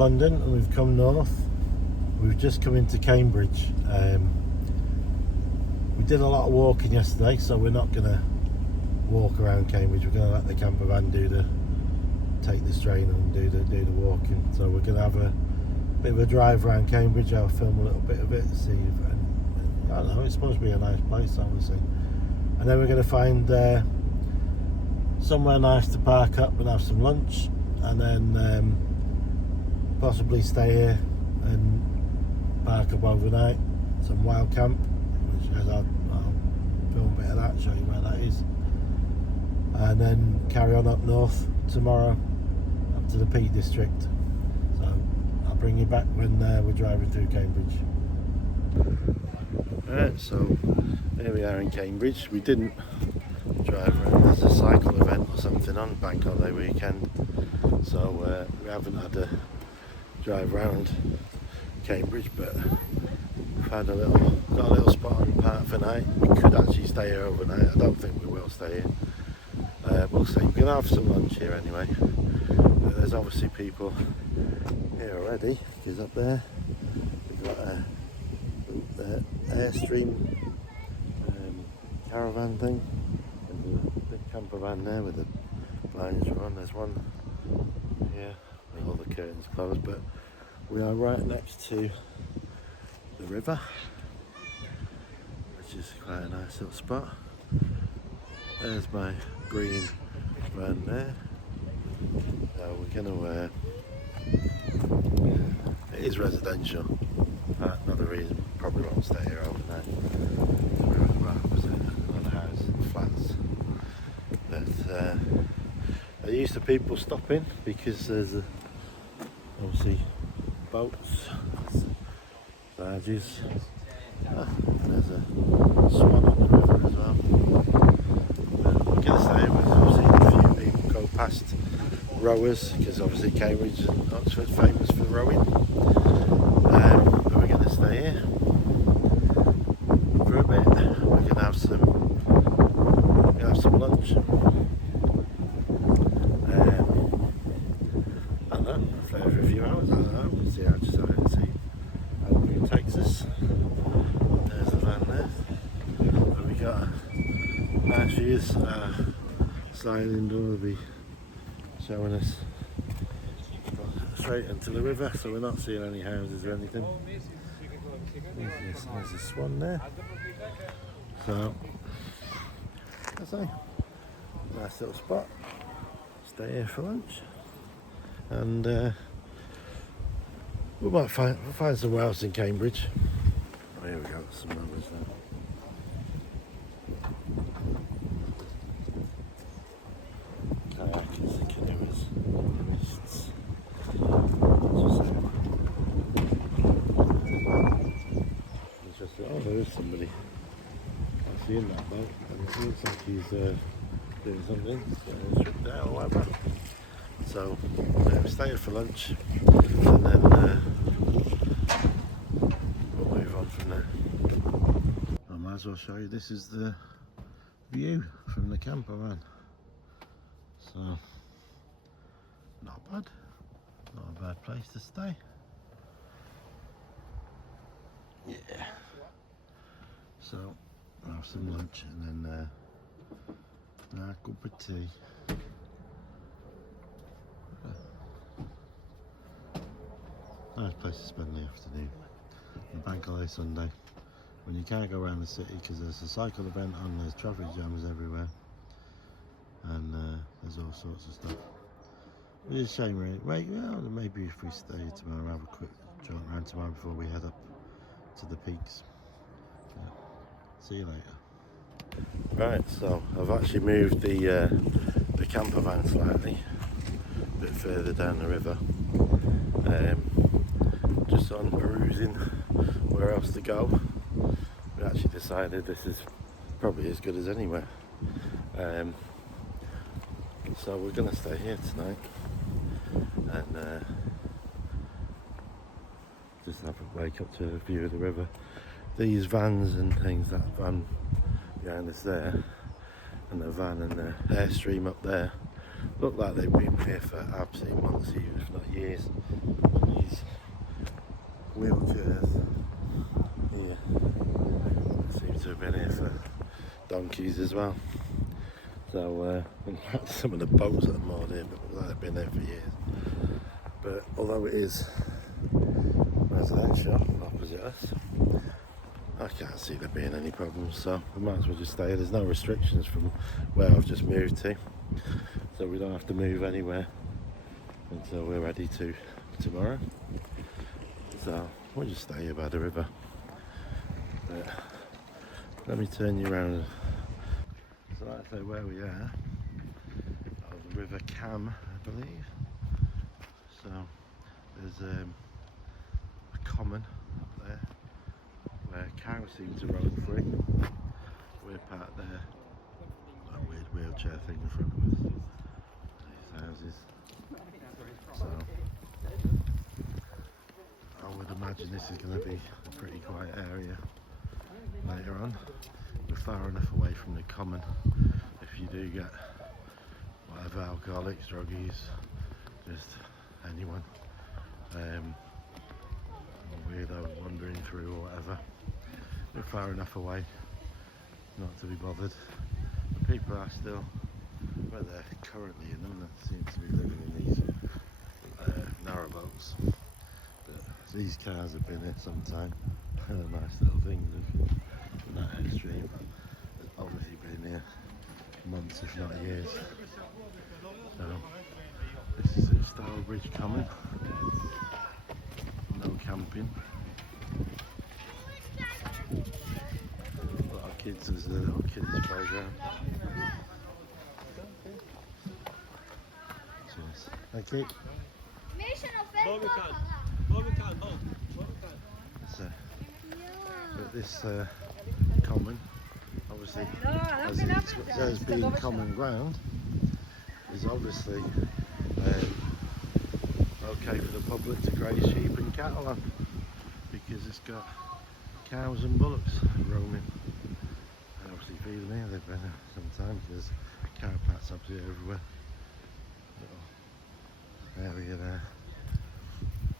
London and we've come north. We've just come into Cambridge. We did a lot of walking yesterday, so we're not going to walk around Cambridge. We're going to let the camper van take the strain and do the walking. So we're going to have a bit of a drive around Cambridge. I'll film a little bit of it, see if, I don't know, it's supposed to be a nice place obviously. And then we're going to find somewhere nice to park up and have some lunch, and then possibly stay here and park up overnight, some wild camp, which I'll film a bit of that, show you where that is, and then carry on up north tomorrow up to the Peak District. So I'll bring you back when we're driving through Cambridge. Right, so here we are in Cambridge. We didn't drive around, there's a cycle event or something on Bank Holiday weekend, so we haven't had a drive around Cambridge, but we've had got a little spot on park for night. We could actually stay here overnight. I don't think we will stay here. We'll see. We're gonna have some lunch here anyway. But there's obviously people here already, because up there we've got the Airstream caravan thing. There's a big camper van there with the blinds on. There's one here with all the curtains closed, but we are right next to the river, which is quite a nice little spot. There's my green van there. So we're gonna it is residential. Another reason we probably won't stay here overnight. We're right opposite another house, flats. But they're used to people stopping because there's obviously boats, barges. There's a swan on the river as well. We're going to stay here. I've seen a few people go past rowers, because obviously Cambridge and Oxford famous for rowing. But we're going to stay here for a bit. We're going to have some lunch. I don't know, for a few hours, I don't know, we'll see how long it takes us. There's the van there. But we got a nice views. Sliding door will be showing us straight into the river, so we're not seeing any houses or anything. There's a swan there. So, that's a nice little spot. Stay here for lunch. And we'll find somewhere else in Cambridge. Oh, here we go, some numbers now. Kayakers, the canoers, tourists. Oh, there is somebody actually in that boat, and it looks like he's doing something, getting a trip down or whatever. So we stay here for lunch, and then we'll move on from there. I might as well show you, this is the view from the camper van. So not a bad place to stay. Yeah. So I'll have some lunch and then a cup of tea. Nice place to spend the afternoon. On Bank Holiday Sunday, when you can't go around the city because there's a cycle event on, there's traffic jams everywhere, and there's all sorts of stuff. It's a shame really. Wait, well, maybe if we stay tomorrow, have a quick jaunt around tomorrow before we head up to the peaks. Yeah. See you later. Right, so I've actually moved the camper van slightly, a bit further down the river. Just on perusing where else to go. We actually decided this is probably as good as anywhere. So we're going to stay here tonight and just have a wake up to a view of the river. These vans and things, that van behind us there, and the van and the Airstream up there, look like they've been here for absolute months, if not years. wheelchairs here. Seems to have been here for donkeys as well. So some of the boats that are moored here, but they've been there for years. But although it is residential opposite us, I can't see there being any problems, so we might as well just stay here. There's no restrictions from where I've just moved to, so we don't have to move anywhere until we're ready to tomorrow. So we'll just stay here by the river. But let me turn you around. So like I say, where we are, the River Cam, I believe. So there's a common up there where cows seem to roam free. We're parked there. A weird wheelchair thing in front of us. These houses. So I would imagine this is going to be a pretty quiet area later on. We're far enough away from the common if you do get whatever, alcoholics, druggies, just anyone, or weirdo wandering through or whatever. We're far enough away not to be bothered. The people are still, well, they're currently in them, that seem to be living in these narrowboats. But these cars have been here some time. Nice little things, not extreme. It's obviously been here months, if not years. So this is at Stylebridge Common. No camping. A lot of kids, there's a little kids playground. Cheers. Thank you. So, but this common, obviously, as being common ground, is obviously okay for the public to graze sheep and cattle on, because it's got cows and bullocks roaming. I obviously feed them here, they've been here sometimes. There's cow pats up here everywhere. Little area there.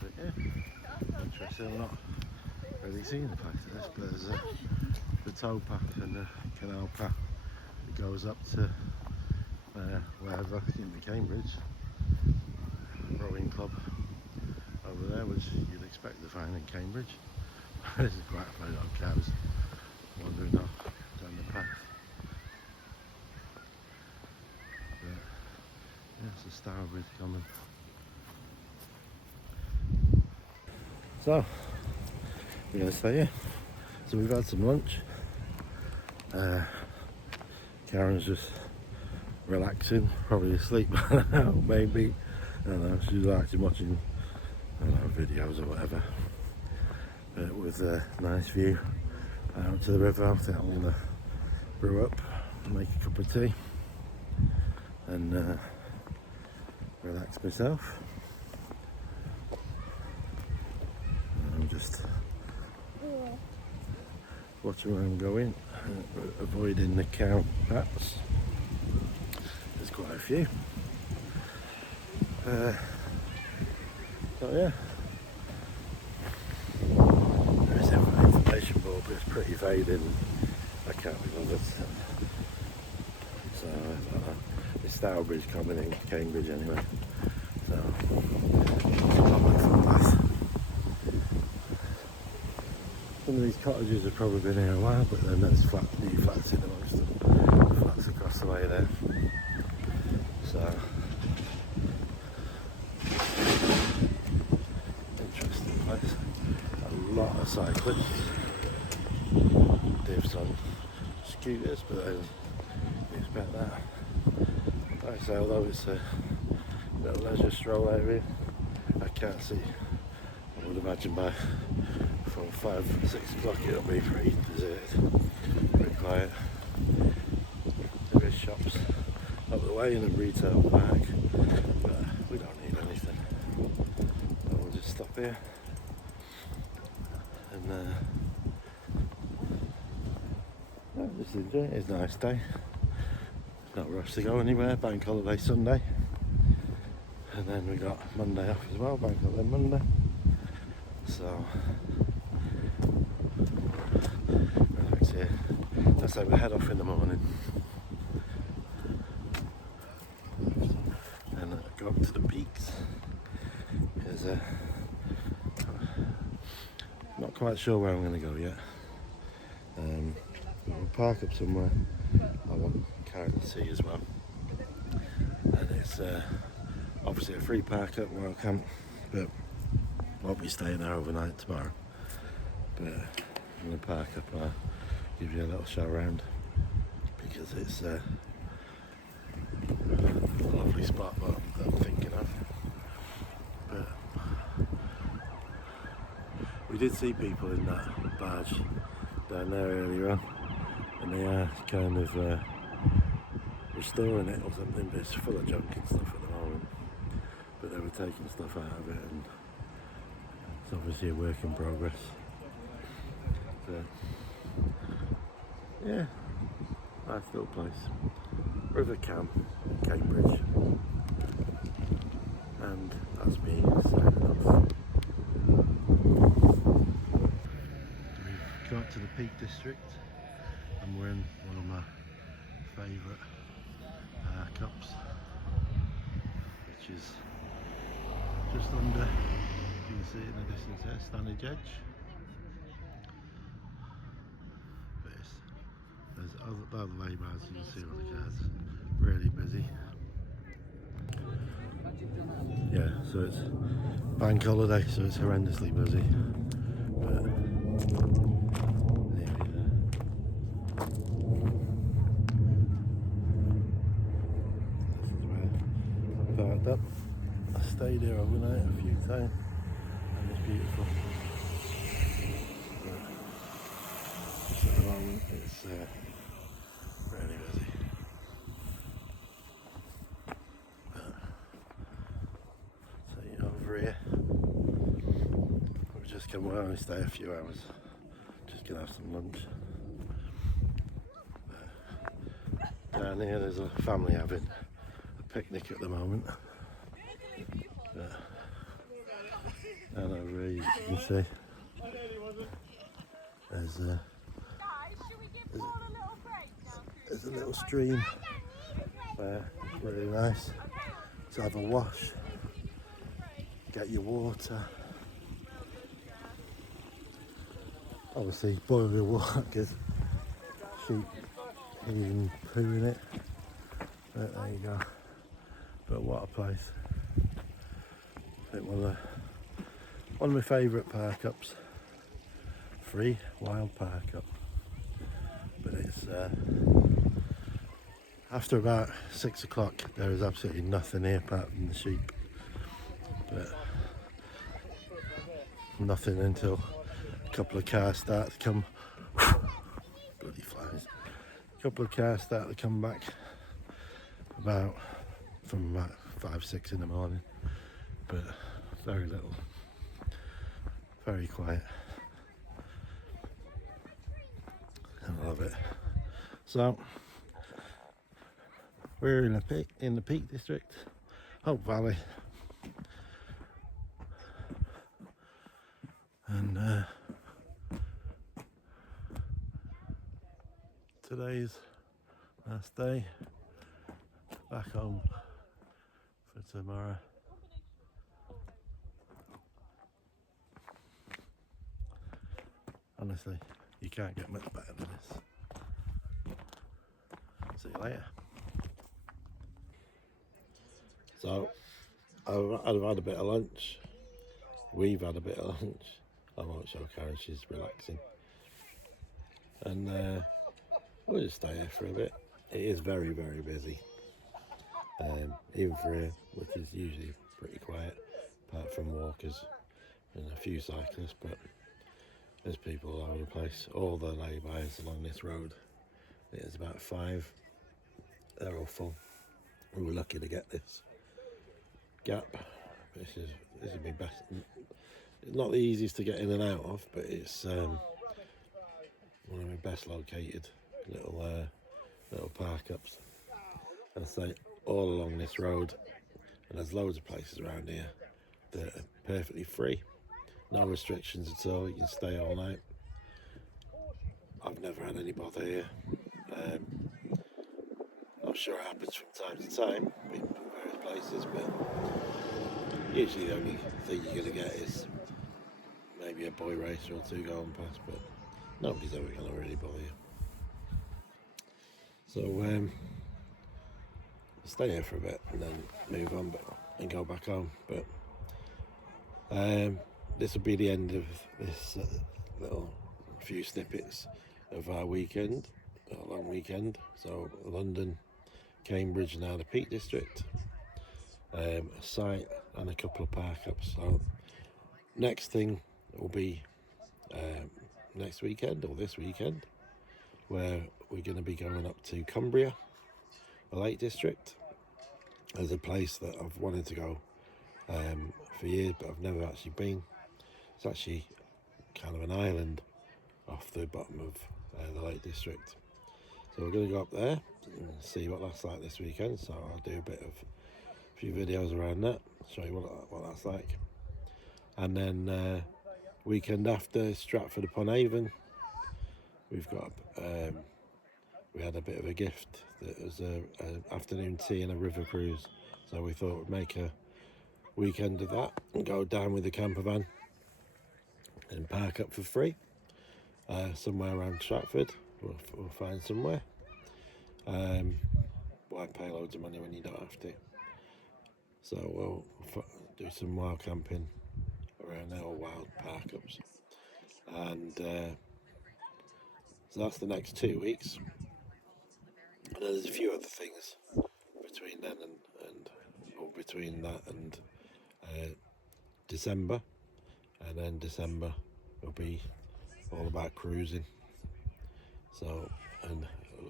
But yeah, interesting. I'm not really seen the place of this, but there's the tow path and the canal path that goes up to wherever, in the Cambridge rowing club over there, which you'd expect to find in Cambridge. This is quite a lot of cows wandering off down the path. But yeah, it's a Stylebridge Common. So we're going to stay here. So we've had some lunch. Karen's just relaxing, probably asleep now, maybe. I don't know, she's relaxing watching, I don't know, videos or whatever. But with a nice view out to the river, I think I'm going to brew up, make a cup of tea and relax myself. I'm just watching where I'm going, avoiding the cow pats. There's quite a few. So yeah, there is an information board, but it's pretty vague and I can't be bothered. So I don't know. It's Stylebridge Common in Cambridge anyway. So common footpath. Some of these cottages have probably been here a while, but then there's new flats in amongst them. Flats across the way there. So interesting place. A lot of cyclists. Divs on scooters, but then you expect that. Like I say, although it's a little leisure stroll area, I can't see. I would imagine by from 5, 6 o'clock it'll be pretty deserted, pretty quiet. There is shops up the way in a retail park, but we don't need anything. So we'll just stop here and just enjoy it. It's a nice day. Not rushed to go anywhere. Bank holiday Sunday, and then we got Monday off as well. Bank holiday Monday. So relax here. Let's say we head off in the morning and go up to the peaks. Because not quite sure where I'm going to go yet. We'll park up somewhere. I want Karen to see as well. And it's obviously a free park up where I'll camp, but won't be staying there overnight tomorrow. But I'm going to park up and I'll give you a little show around because it's a lovely spot that I'm thinking of. But we did see people in that barge down there earlier on, and they are kind of restoring it or something, but it's full of junk and stuff at the moment. But they were taking stuff out of it, and it's obviously a work in progress. So, yeah, nice little place. River Cam, Cambridge. And that's me signing off. We've got to the Peak District and we're in one of my favourite cups, which is just under, you can see it in the distance there, Stanage Edge. But there's other laybars, you can see all the cars, really busy. Yeah, so it's bank holiday, so it's horrendously busy. But there we go. This is where I parked up. I stayed here overnight a few times, and it's beautiful. But just at the moment, it's really busy. Over here, we've just come, we'll only stay a few hours, just gonna have some lunch. Down here there's a family having a picnic at the moment. And over here you can see there's a little stream where it's really nice to have a wash. Get your water. Obviously boil your water because sheep even poo in it. But there you go. But what a place. I think one of my favourite park ups. Free wild park up. But it's after about 6 o'clock there is absolutely nothing here apart from the sheep. But nothing until a couple of cars start to come. Bloody flies. A couple of cars start to come back from about 5-6 in the morning, but very little, very quiet. I love it. So we're in the Peak District, Hope Valley. And today's last day, back home for tomorrow. Honestly, you can't get much better than this. See you later. So, I've had a bit of lunch. We've had a bit of lunch. I won't show Karen, she's relaxing. And we'll just stay here for a bit. It is very, very busy. Even for here, which is usually pretty quiet, apart from walkers and a few cyclists, but there's people all over the place. All the laybys along this road, there's about 5. They're all full. We were lucky to get this gap. This is my best. It's not the easiest to get in and out of, but it's one of my best located little park ups. And I say all along this road, and there's loads of places around here that are perfectly free. no restrictions at all. You can stay all night. I've never had any bother here. I'm sure it happens from time to time in various places, but usually the only thing you're going to get is maybe a boy racer or two going past, but nobody's ever going to really bother you. So stay here for a bit and then move on and go back home. But this will be the end of this little few snippets of our weekend, a long weekend. So London, Cambridge, now the Peak District, a site and a couple of park ups. So next thing will be next weekend or this weekend, where we're going to be going up to Cumbria, the Lake District. There's a place that I've wanted to go for years, but I've never actually been. It's actually kind of an island off the bottom of the Lake District. So we're going to go up there and see what that's like this weekend. So I'll do a few videos around that, show you what that's like. And then weekend after, Stratford upon Avon. We've got we had a bit of a gift. That was an afternoon tea and a river cruise. So we thought we'd make a weekend of that and go down with the camper van and park up for free somewhere around Stratford. We'll find somewhere. Why pay loads of money when you don't have to? So we'll do some wild camping around there, or wild park ups. And so that's the next 2 weeks. And then there's a few other things between then or between that and December. And then December will be all about cruising. So, and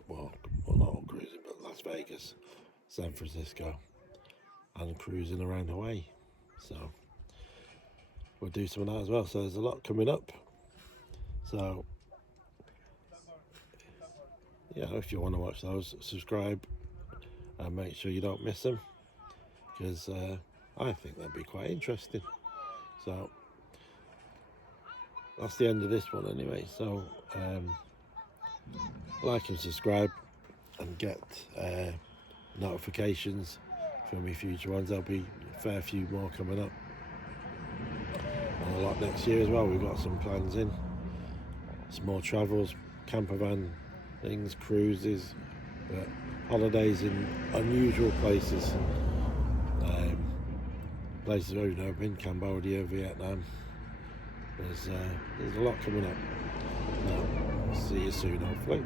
well, not all cruising, but Las Vegas, San Francisco, and cruising around Hawaii. So we'll do some of that as well. So there's a lot coming up. So yeah, if you want to watch those, subscribe and make sure you don't miss them, because I think they'll be quite interesting. So that's the end of this one anyway. So like and subscribe and get notifications for my future ones. There'll be a fair few more coming up, and a lot next year as well. We've got some plans in, some more travels, camper van things, cruises, but holidays in unusual places, places where we've never been, Cambodia, Vietnam. There's a lot coming up. Now, see you soon, hopefully.